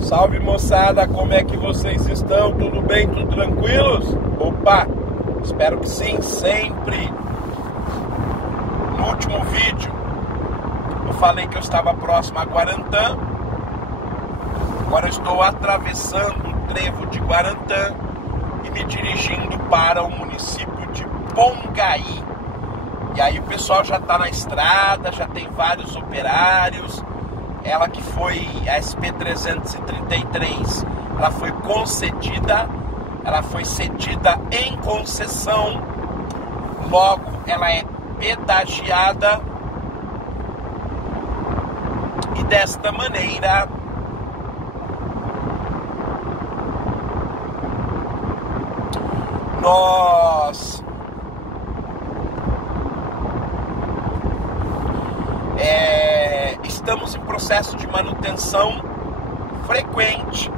Salve moçada, como é que vocês estão? Tudo bem? Tudo tranquilos? Opa, espero que sim, sempre. No último vídeo eu falei que eu estava próximo a Guarantã. Agora eu estou atravessando o trevo de Guarantã e me dirigindo para o município de Pongaí. E aí o pessoal já está na estrada, já tem vários operários. Ela que foi a SP-333, ela foi concedida, ela foi cedida em concessão, logo ela é pedagiada e desta maneira nós estamos em processo de manutenção frequente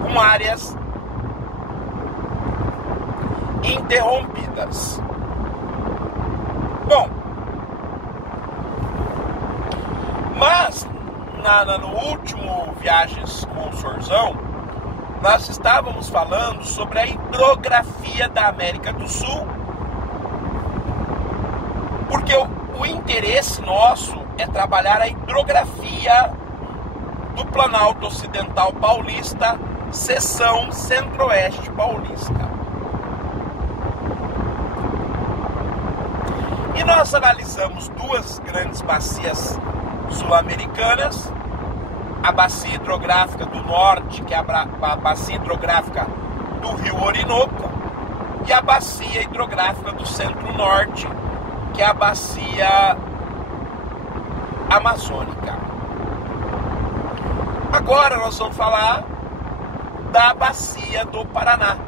com áreas interrompidas. Bom, mas no último Viagens com o Sorzão, nós estávamos falando sobre a hidrografia da América do Sul, porque o interesse nosso é trabalhar a hidrografia do Planalto Ocidental Paulista, seção Centro-Oeste Paulista. E nós analisamos duas grandes bacias sul-americanas, a bacia hidrográfica do norte, que é a bacia hidrográfica do Rio Orinoco, e a bacia hidrográfica do centro-norte, que é a bacia amazônica. Agora nós vamos falar da bacia do Paraná,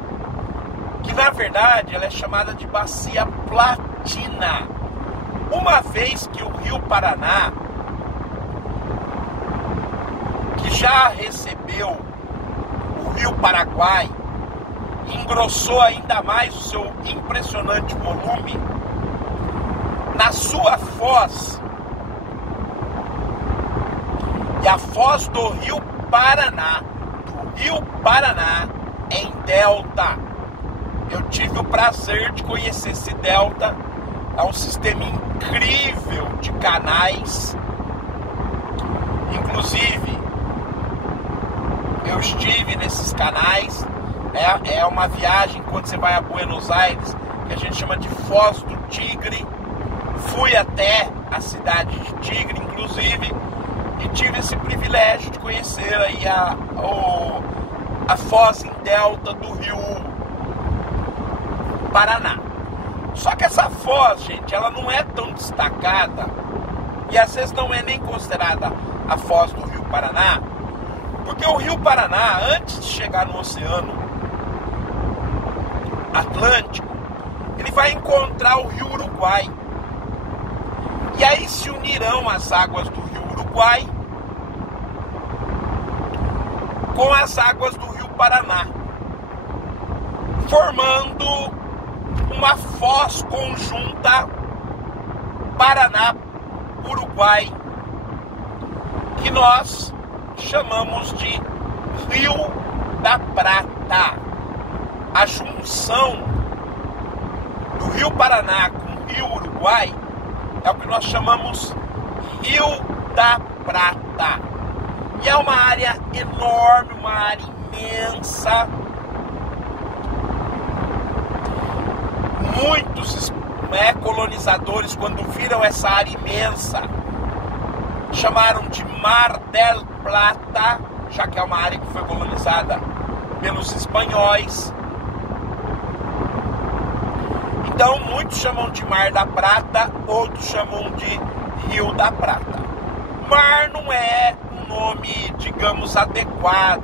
que na verdade ela é chamada de bacia platina, uma vez que o Rio Paraná, que já recebeu o Rio Paraguai, engrossou ainda mais o seu impressionante volume, na sua foz, e a foz do Rio Paraná é em delta. Eu tive o prazer de conhecer esse delta. É um sistema incrível de canais. Inclusive, eu estive nesses canais. É uma viagem quando você vai a Buenos Aires, que a gente chama de Foz do Tigre. Fui até a cidade de Tigre, inclusive, e tive esse privilégio de conhecer aí a foz em delta do Rio Paraná. Só que essa foz, gente, ela não é tão destacada, e às vezes não é nem considerada a foz do Rio Paraná, porque o Rio Paraná, antes de chegar no Oceano Atlântico, ele vai encontrar o Rio Uruguai. E aí se unirão as águas do Rio Uruguai com as águas do Rio Paraná, formando uma foz conjunta Paraná-Uruguai, que nós chamamos de Rio da Prata. A junção do Rio Paraná com o Rio Uruguai é o que nós chamamos Rio da Prata. E é uma área enorme, uma área imensa. Muitos colonizadores, quando viram essa área imensa, chamaram de Mar del Plata, já que é uma área que foi colonizada pelos espanhóis. Então muitos chamam de Mar da Prata, outros chamam de Rio da Prata. Mar não é um nome, digamos, adequado,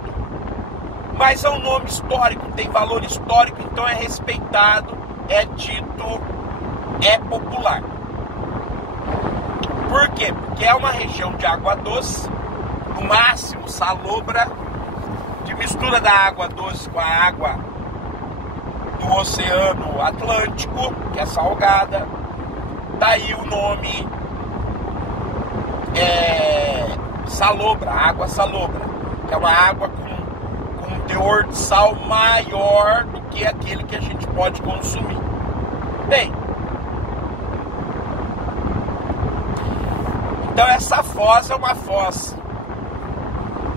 mas é um nome histórico, tem valor histórico, então é respeitado, é dito, é popular. Por quê? Porque é uma região de água doce, no máximo salobra, de mistura da água doce com a água do Oceano Atlântico, que é salgada. Daí o nome salobra, água salobra, que é uma água com um teor de sal maior do que aquele que a gente pode consumir. Bem, então essa foz é uma foz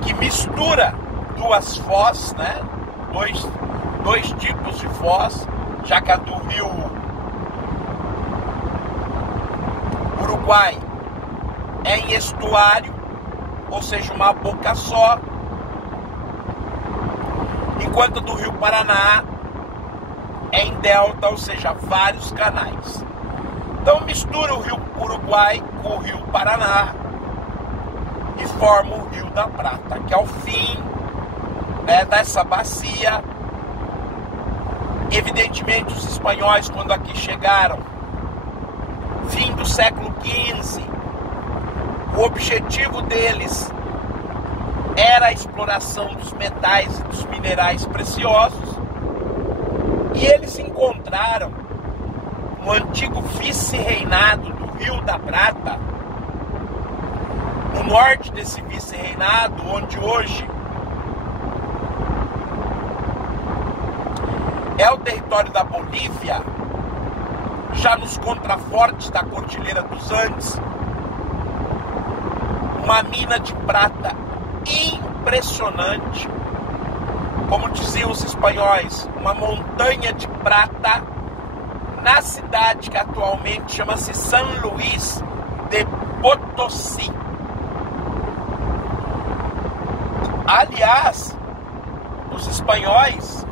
que mistura duas fozes, né? Dois tipos de foz, já que a do rio Uruguai é em estuário, ou seja, uma boca só, enquanto a do rio Paraná é em delta, ou seja, vários canais. Então mistura o rio Uruguai com o rio Paraná e forma o Rio da Prata, que é o fim, né, dessa bacia. Evidentemente os espanhóis, quando aqui chegaram, fim do século XV, o objetivo deles era a exploração dos metais e dos minerais preciosos, e eles encontraram no antigo vice-reinado do Rio da Prata, no norte desse vice-reinado, onde hoje é o território da Bolívia, já nos contrafortes da Cordilheira dos Andes, uma mina de prata impressionante, como diziam os espanhóis, uma montanha de prata na cidade que atualmente chama-se San Luis de Potosí. Aliás, os espanhóis,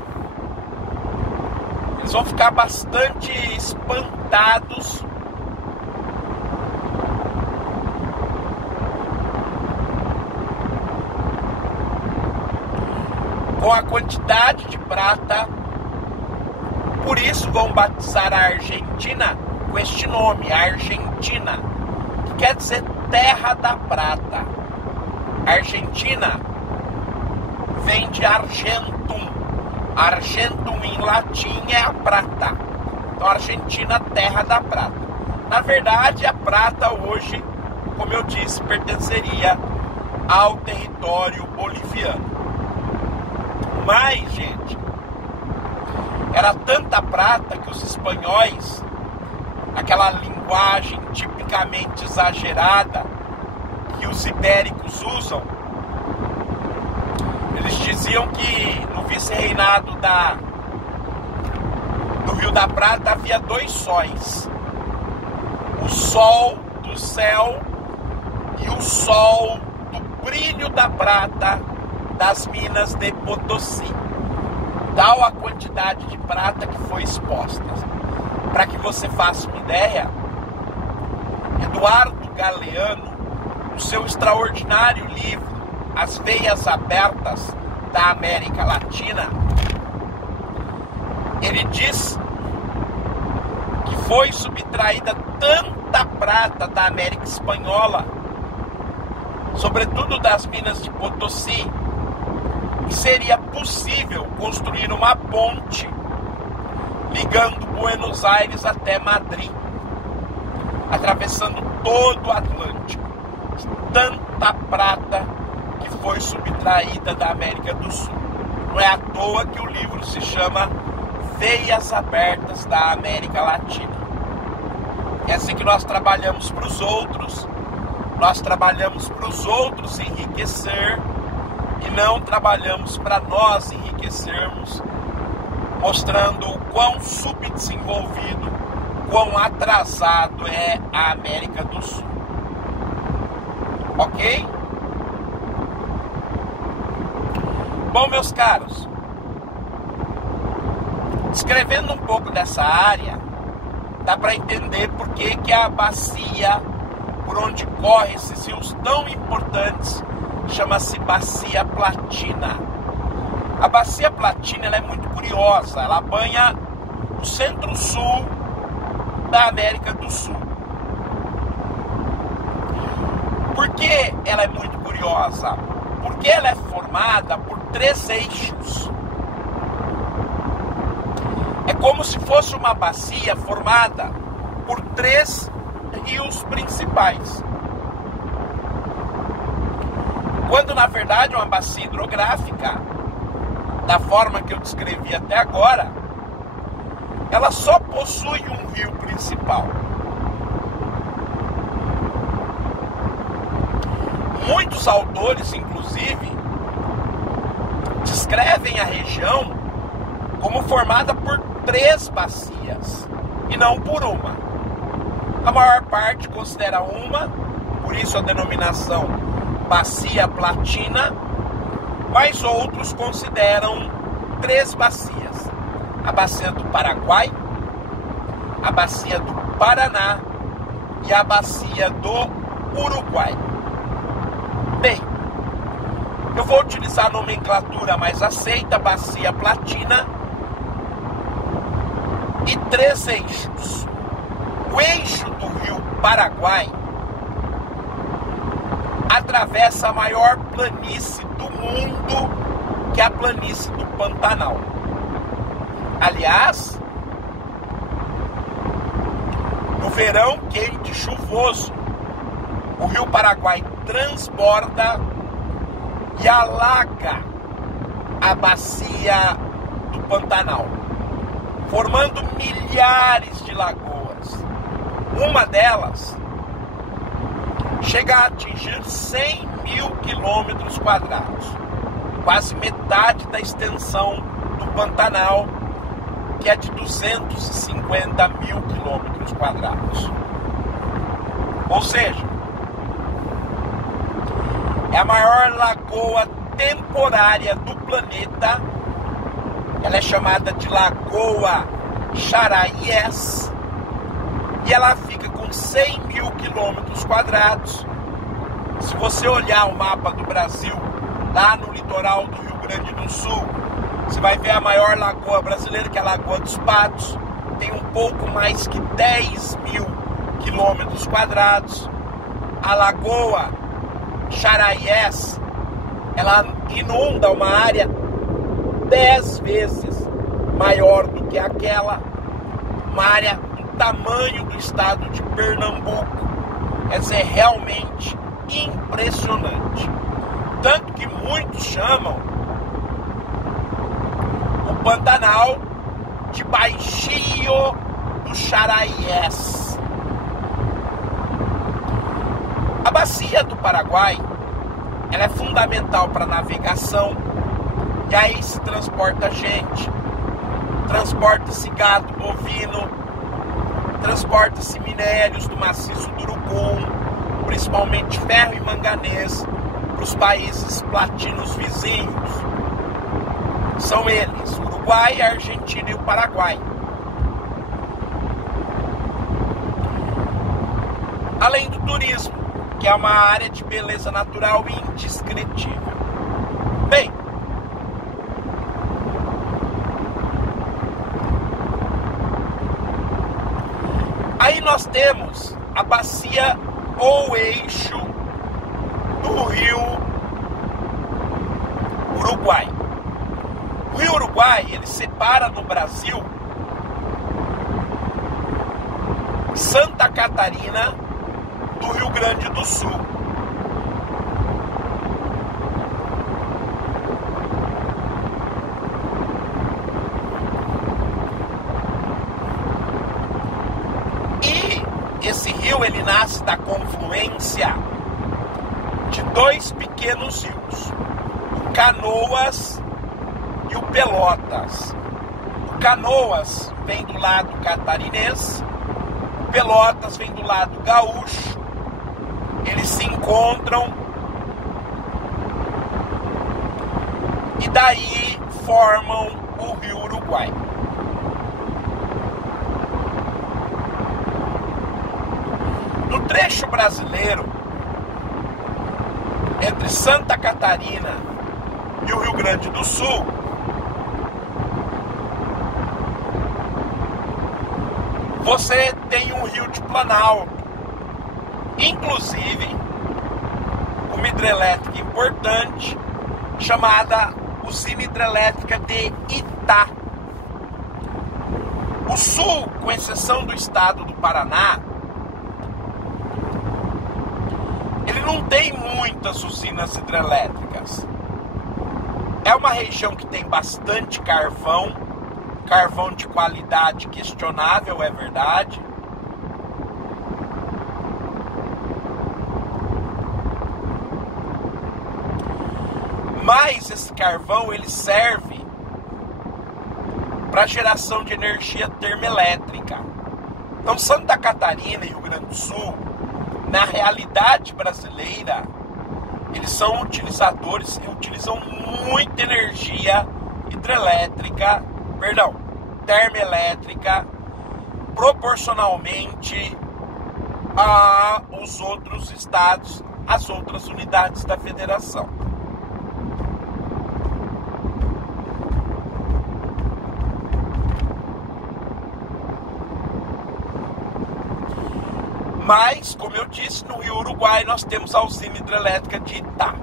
eles vão ficar bastante espantados com a quantidade de prata. Por isso vão batizar a Argentina com este nome, Argentina, que quer dizer terra da prata. Argentina vem de argentum. Argentum em latim é a prata. Então Argentina, terra da prata. Na verdade, a prata hoje, como eu disse, pertenceria ao território boliviano. Mas, gente, era tanta prata que os espanhóis, aquela linguagem tipicamente exagerada que os ibéricos usam, eles diziam que no vice-reinado do Rio da Prata havia dois sóis: o sol do céu e o sol do brilho da prata das minas de Potosí. Tal a quantidade de prata que foi exposta. Para que você faça uma ideia, Eduardo Galeano, no seu extraordinário livro As Veias Abertas da América Latina, ele diz que foi subtraída tanta prata da América Espanhola, sobretudo das minas de Potosí, que seria possível construir uma ponte ligando Buenos Aires até Madrid, atravessando todo o Atlântico. Tanta prata que foi subtraída da América do Sul. Não é à toa que o livro se chama Veias Abertas da América Latina. É assim que nós trabalhamos para os outros. Nós trabalhamos para os outros enriquecer e não trabalhamos para nós enriquecermos, mostrando o quão subdesenvolvido, quão atrasado é a América do Sul. Ok? Bom, meus caros, descrevendo um pouco dessa área, dá para entender por que a bacia por onde corre esses rios tão importantes chama-se Bacia Platina. A Bacia Platina ela é muito curiosa, ela banha o centro-sul da América do Sul. Por que ela é muito curiosa? Porque ela é formada por 3 eixos. É como se fosse uma bacia formada por 3 rios principais. quando na verdade uma bacia hidrográfica, da forma que eu descrevi até agora, ela só possui um rio principal. Muitos autores, inclusive, descrevem a região como formada por 3 bacias e não por uma. A maior parte considera uma, por isso a denominação Bacia Platina, mas outros consideram 3 bacias: a Bacia do Paraguai, a Bacia do Paraná e a Bacia do Uruguai. Bem, eu vou utilizar a nomenclatura mais aceita, Bacia Platina, e 3 eixos. O eixo do rio Paraguai atravessa a maior planície do mundo, que é a planície do Pantanal. Aliás, no verão quente e chuvoso, o rio Paraguai transborda e alaga a bacia do Pantanal, formando milhares de lagoas. Uma delas chega a atingir 100 mil quilômetros quadrados, quase metade da extensão do Pantanal, que é de 250 mil quilômetros quadrados. Ou seja, é a maior lagoa temporária do planeta. Ela é chamada de Lagoa Charaíes e ela fica com 100 mil quilômetros quadrados. Se você olhar o mapa do Brasil, lá no litoral do Rio Grande do Sul, você vai ver a maior lagoa brasileira, que é a Lagoa dos Patos, tem um pouco mais que 10 mil quilômetros quadrados. A Lagoa Charaíes, ela inunda uma área 10 vezes maior do que aquela, uma área do tamanho do estado de Pernambuco. Essa é realmente impressionante. Tanto que muitos chamam o Pantanal de Baixio do Charaíes. A bacia do Paraguai, ela é fundamental para a navegação, e aí se transporta gente, transporta-se gado bovino, transporta-se minérios do maciço do Urucum, principalmente ferro e manganês, para os países platinos vizinhos. São eles, Uruguai, Argentina e o Paraguai. Além do turismo, que é uma área de beleza natural indescritível. Bem, aí nós temos a bacia ou eixo do rio Uruguai. O rio Uruguai, ele separa do Brasil Santa Catarina do Rio Grande do Sul. E esse rio, ele nasce da confluência de 2 pequenos rios, o Canoas e o Pelotas. O Canoas vem do lado catarinense, o Pelotas vem do lado gaúcho. Eles se encontram e daí formam o rio Uruguai. No trecho brasileiro, entre Santa Catarina e o Rio Grande do Sul, você tem um rio de Planalto. Inclusive, uma hidrelétrica importante chamada Usina Hidrelétrica de Itá. O Sul, com exceção do estado do Paraná, ele não tem muitas usinas hidrelétricas. É uma região que tem bastante carvão de qualidade questionável, é verdade. Mas esse carvão ele serve para geração de energia termoelétrica. Então Santa Catarina e Rio Grande do Sul, na realidade brasileira, eles são utilizadores e utilizam muita energia termoelétrica, proporcionalmente aos outros estados, às outras unidades da federação. Mas, como eu disse, no Rio Uruguai nós temos a usina hidrelétrica de Itá.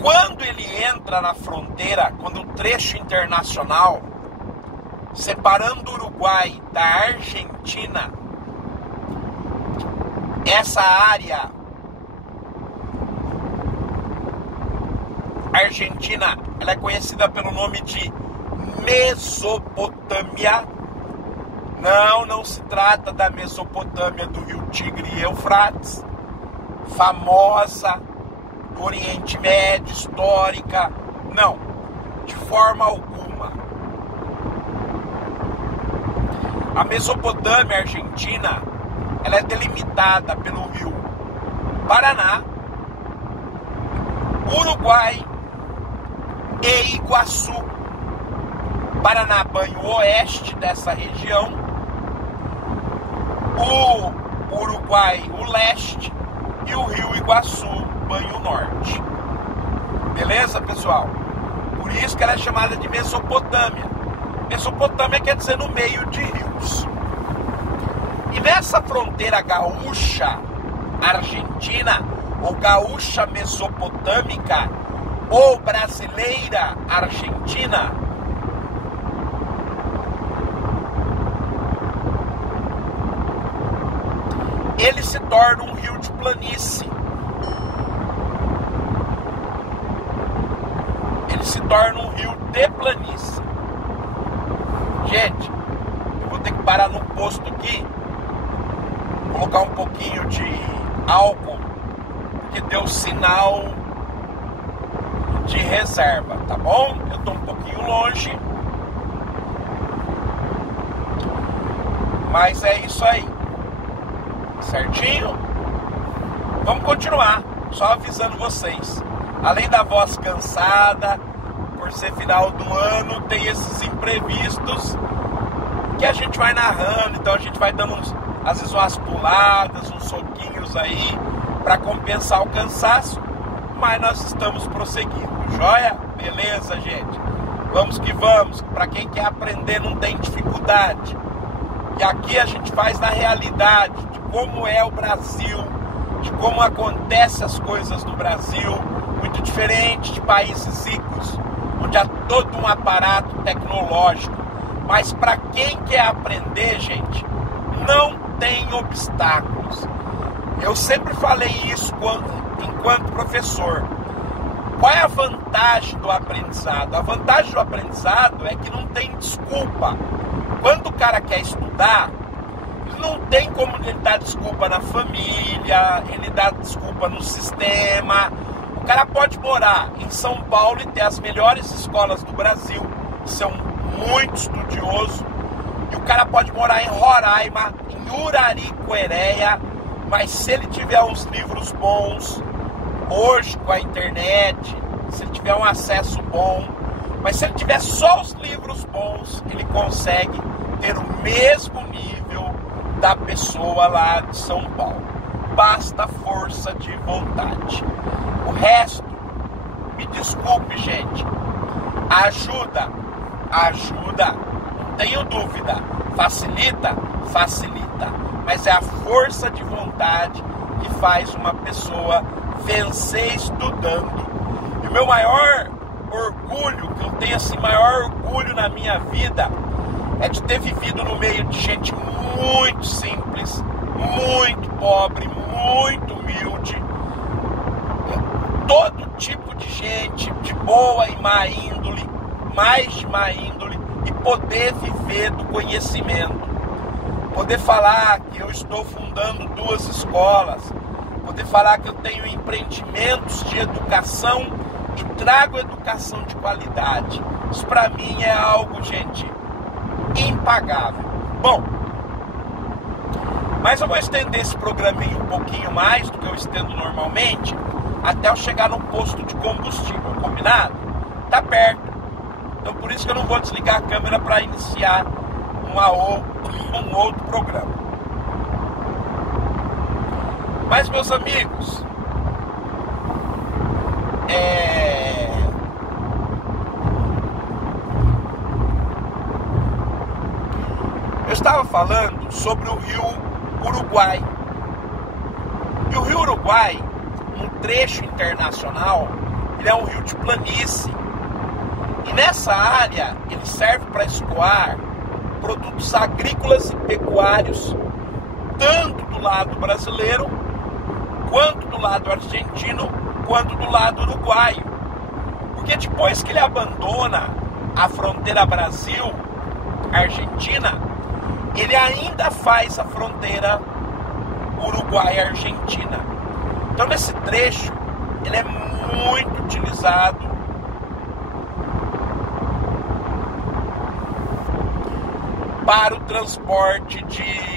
Quando ele entra na fronteira, quando o trecho internacional, separando o Uruguai da Argentina, essa área argentina, ela é conhecida pelo nome de Mesopotâmia. Não se trata da Mesopotâmia do rio Tigre e Eufrates, famosa, do Oriente Médio, histórica. Não, de forma alguma. A Mesopotâmia argentina, ela é delimitada pelo rio Paraná, Uruguai e Iguaçu. Paraná banha o oeste dessa região, o Uruguai o leste e o rio Iguaçu banha o norte. Beleza, pessoal? Por isso que ela é chamada de Mesopotâmia. Mesopotâmia quer dizer no meio de rios. E nessa fronteira gaúcha argentina, ou gaúcha mesopotâmica, ou brasileira argentina, ele se torna um rio de planície. Ele se torna um rio de planície. Gente, eu vou ter que parar no posto aqui, colocar um pouquinho de álcool, porque deu sinal de reserva, tá bom? Eu tô um pouquinho longe, mas é isso aí. Certinho? Vamos continuar, só avisando vocês. Além da voz cansada, por ser final do ano, tem esses imprevistos que a gente vai narrando, então a gente vai dando às vezes umas puladas, uns soquinhos aí para compensar o cansaço, mas nós estamos prosseguindo, joia? Beleza, gente? Vamos que vamos. Para quem quer aprender não tem dificuldade. E aqui a gente faz na realidade de como é o Brasil, de como acontecem as coisas no Brasil, muito diferente de países ricos, onde há todo um aparato tecnológico. Mas para quem quer aprender, gente, não tem obstáculos. Eu sempre falei isso enquanto professor. Qual é a vantagem do aprendizado? A vantagem do aprendizado é que não tem desculpa. Quando o cara quer estudar, não tem como ele dar desculpa na família, ele dá desculpa no sistema. O cara pode morar em São Paulo e ter as melhores escolas do Brasil, ser muito estudioso. E o cara pode morar em Roraima, em Uraricoereia, mas se ele tiver uns livros bons, hoje com a internet, se ele tiver um acesso bom, mas se ele tiver só os livros bons, ele consegue ter o mesmo nível da pessoa lá de São Paulo. Basta força de vontade. O resto, me desculpe, gente, ajuda, não tenho dúvida, facilita, mas é a força de vontade que faz uma pessoa vencer estudando. E o meu maior orgulho, que eu tenho assim, maior orgulho na minha vida, é de ter vivido no meio de gente muito simples, muito pobre, muito humilde, todo tipo de gente, de boa e má índole, mais de má índole, e poder viver do conhecimento. Poder falar que eu estou fundando 2 escolas, poder falar que eu tenho empreendimentos de educação e trago educação de qualidade. Isso para mim é algo, gente, impagável. Bom, mas eu vou estender esse programinho um pouquinho mais do que eu estendo normalmente, até eu chegar no posto de combustível, combinado? Tá perto. Então por isso que eu não vou desligar a câmera para iniciar um outro programa. Mas, meus amigos, eu estava falando sobre o rio Uruguai. E o rio Uruguai, no trecho internacional, ele é um rio de planície. E nessa área, ele serve para escoar produtos agrícolas e pecuários, tanto do lado brasileiro, quanto do lado argentino, quanto do lado uruguaio. Porque depois que ele abandona a fronteira Brasil-Argentina, ele ainda faz a fronteira Uruguai-Argentina. Então nesse trecho, ele é muito utilizado para o transporte de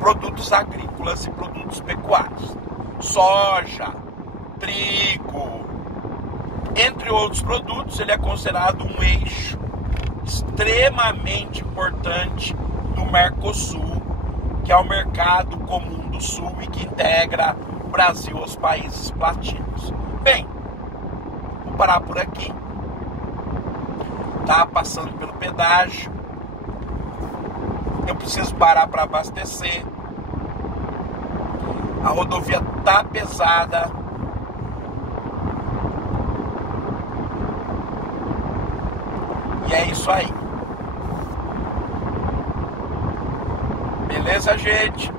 produtos agrícolas e produtos pecuários, soja, trigo, entre outros produtos. Ele é considerado um eixo extremamente importante do Mercosul, que é o mercado comum do Sul e que integra o Brasil aos países latinos. Bem, vou parar por aqui. Tá passando pelo pedágio. Eu preciso parar para abastecer. A rodovia tá pesada. E é isso aí. Beleza, gente?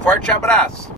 Forte abraço.